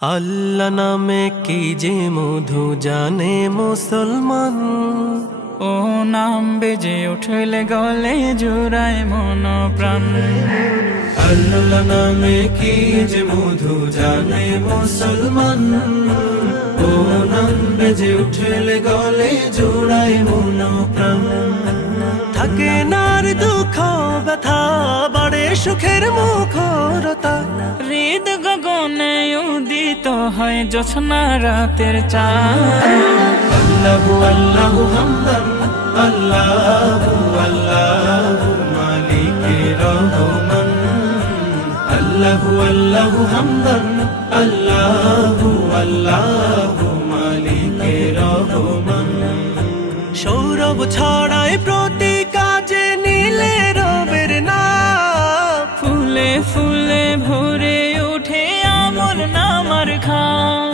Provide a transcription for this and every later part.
আল্লাহ নামে কি যে মধু জানে মুসলমান, ও নাম বেজে উঠলে গলে জুড়ায় মন প্রাণ। আল্লাহ নামে কি যে মধু জানে মুসলমান, ও নাম বেজে উঠলে গলে জুড়ায় মন প্রাণ। থাকে নার দুঃখ ব্যথা বাড়ে সুখের মুখরতা, হৃদ গগনে উদিত হয় জোছনা রাতের চাঁদ। আল্লাহু আল্লাহু হামদান, আল্লাহু আল্লাহু মালিকে রহমান। আল্লাহু আল্লাহু হামদান, আল্লাহু আল্লাহু মালিকে রহমান। সৌরভ ছড়ায় প্রতি কাজে নীলে রবের নাম, ফুলে ফুলে ভরে উঠে আমল নামার খাম।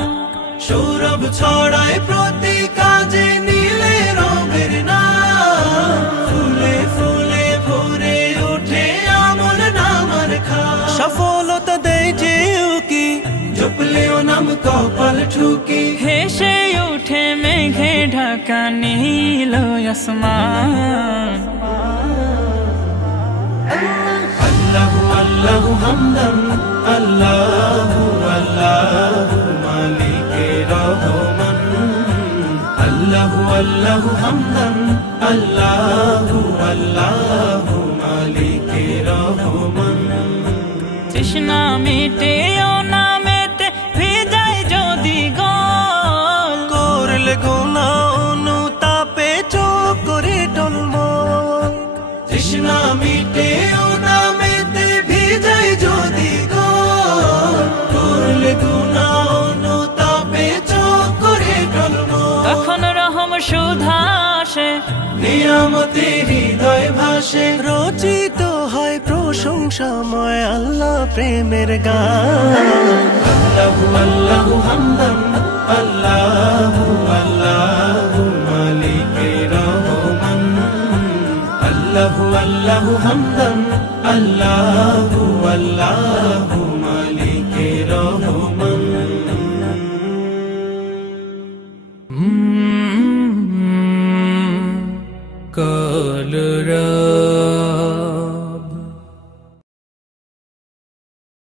সৌরভ ছড়ায় প্রতি কাজে নীলে রবের নাম, ফুলে ফুলে ভরে ওঠে আমল নামার খাম। সফলতা দেয় যে উকি, জপলেও নাম কপাল ঠুকি। হেসে উঠে মেঘে ঢাকা নীল আসমান। আল্লাহু আল্লাহু হামদান, আল্লাহু আল্লাহু মালিকে রহমান। আল্লাহু আল্লাহু হামদান, আল্লাহু আল্লাহু মালিকে রহমান। তৃষ্ণা মিটে ও নামেতে ভিজায় যদি গল, করলে গুনাহ অনুতাপে চোখ করে টলমল। তৃষ্ণা মিটে ও নামেতে ভিজায় যদি গল, করলে গুনাহ অনুতাপে চোখ করে টলমল। তখন রহম সুধা আসে, নিয়ামতে হৃদয় ভাসে, রচিত হয় প্রশংসাময় আল্লাহ প্রেমের গান। আল্লাহু আল্লাহু হামদান, আল্লাহু আল্লাহু মালিকে রহমান। আল্লাহু আল্লাহু হামদান, আল্লাহু আল্লাহু